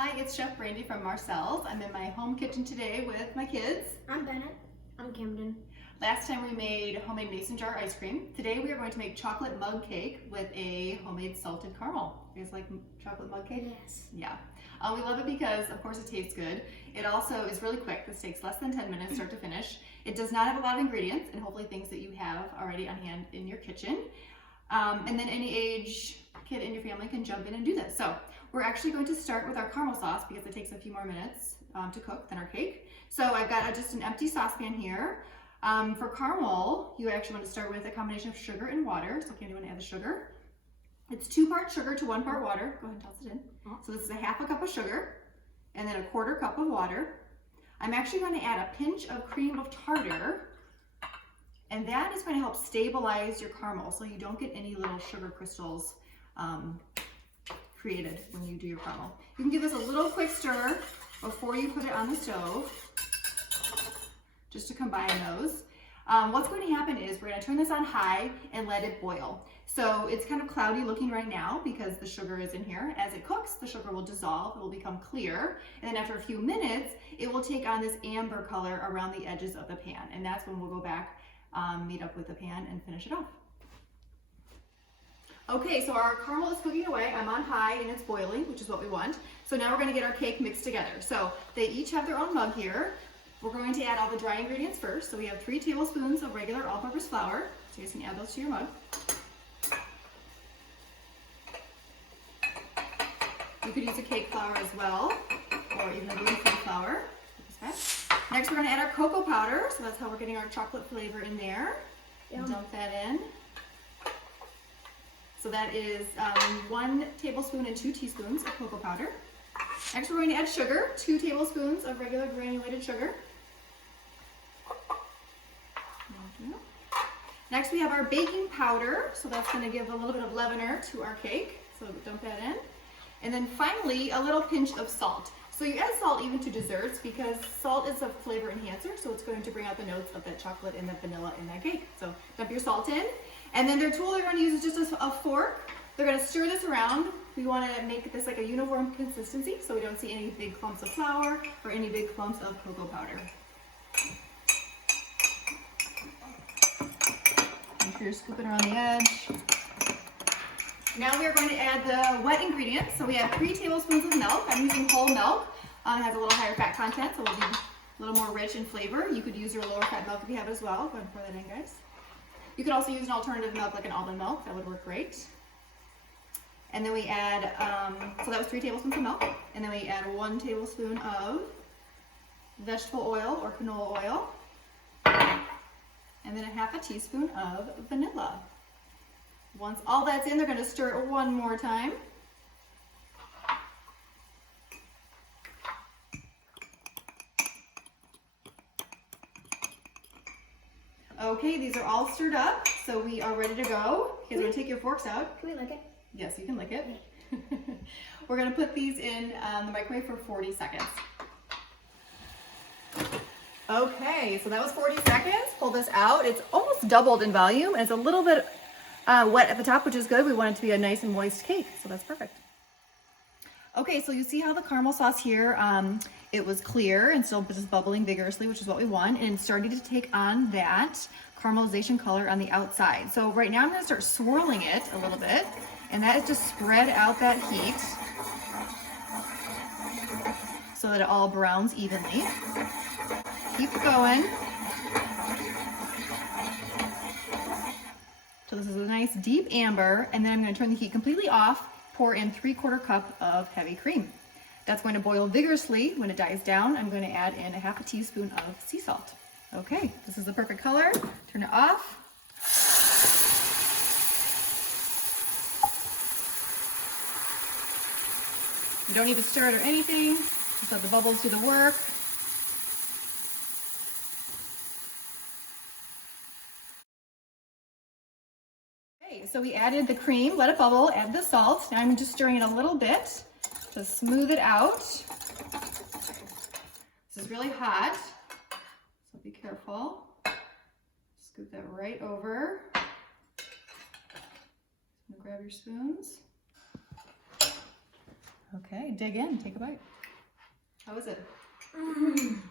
Hi, it's Chef Brandy from Marcel's. I'm in my home kitchen today with my kids. I'm Bennett. I'm Camden. Last time we made homemade mason jar ice cream. Today we are going to make chocolate mug cake with a homemade salted caramel. You guys like chocolate mug cake? Yes. Yeah. We love it because, of course, it tastes good. It also is really quick. This takes less than 10 minutes start to finish. It does not have a lot of ingredients, and hopefully things that you have already on hand in your kitchen. And then any age kid in your family can jump in and do this. So we're actually going to start with our caramel sauce because it takes a few more minutes to cook than our cake. So I've got just an empty saucepan here. For caramel, you actually want to start with a combination of sugar and water. So Candy, you want to add the sugar? It's 2 parts sugar to 1 part water. Go ahead and toss it in. So this is a half a cup of sugar and then a 1/4 cup of water. I'm actually going to add a pinch of cream of tartar, and that is going to help stabilize your caramel so you don't get any little sugar crystals created when you do your caramel. You can give this a little quick stir before you put it on the stove, just to combine those. What's going to happen is we're going to turn this on high and let it boil. So it's kind of cloudy looking right now because the sugar is in here. As it cooks, the sugar will dissolve, it will become clear, and then after a few minutes, it will take on this amber color around the edges of the pan, and that's when we'll go back, meet up with the pan and finish it off. Okay, so our caramel is cooking away. I'm on high and it's boiling, which is what we want. So now we're going to get our cake mixed together. So they each have their own mug here. We're going to add all the dry ingredients first. So we have 3 tablespoons of regular all-purpose flour. So you guys can add those to your mug. You could use a cake flour as well, or even a gluten-free flour. Next, we're going to add our cocoa powder. So that's how we're getting our chocolate flavor in there. Dump that in. So that is 1 tablespoon and 2 teaspoons of cocoa powder. Next, we're going to add sugar, 2 tablespoons of regular granulated sugar. Next, we have our baking powder. So that's going to give a little bit of leavener to our cake. So dump that in. And then finally, a little pinch of salt. So you add salt even to desserts because salt is a flavor enhancer. So it's going to bring out the notes of that chocolate and that vanilla in that cake. So dump your salt in. And then their tool they're going to use is just a fork. They're going to stir this around. We want to make this like a uniform consistency so we don't see any big clumps of flour or any big clumps of cocoa powder. Make sure you're scooping around the edge. Now we are going to add the wet ingredients. So we have 3 tablespoons of milk. I'm using whole milk. It has a little higher fat content, so it'll be a little more rich in flavor. You could use your lower fat milk if you have it as well. Go ahead and pour that in, guys. You could also use an alternative milk like an almond milk. That would work great. And then we add, so that was 3 tablespoons of milk. And then we add 1 tablespoon of vegetable oil or canola oil. And then a half a teaspoon of vanilla. Once all that's in, they're going to stir it one more time. Okay, these are all stirred up, so we are ready to go. You guys want to take your forks out? Can we lick it? Yes, you can lick it. We're going to put these in the microwave for 40 seconds. Okay, so that was 40 seconds. Pull this out. It's almost doubled in volume, and it's a little bit wet at the top, which is good. We want it to be a nice and moist cake, so that's perfect. Okay, so you see how the caramel sauce here, it was clear and still just bubbling vigorously, which is what we want, and it's starting to take on that caramelization color on the outside. So right now I'm going to start swirling it a little bit, and that is to spread out that heat so that it all browns evenly. Keep going. So this is a nice deep amber, and then I'm going to turn the heat completely off, pour in 3/4 cup of heavy cream. That's going to boil vigorously. When it dies down, I'm going to add in a half a teaspoon of sea salt. Okay, this is the perfect color. Turn it off. You don't need to stir it or anything. Just let the bubbles do the work. Okay, so we added the cream, let it bubble, add the salt. Now I'm just stirring it a little bit to smooth it out. This is really hot, so be careful. Scoop that right over. Grab your spoons. Okay, dig in, take a bite. How is it? Mm.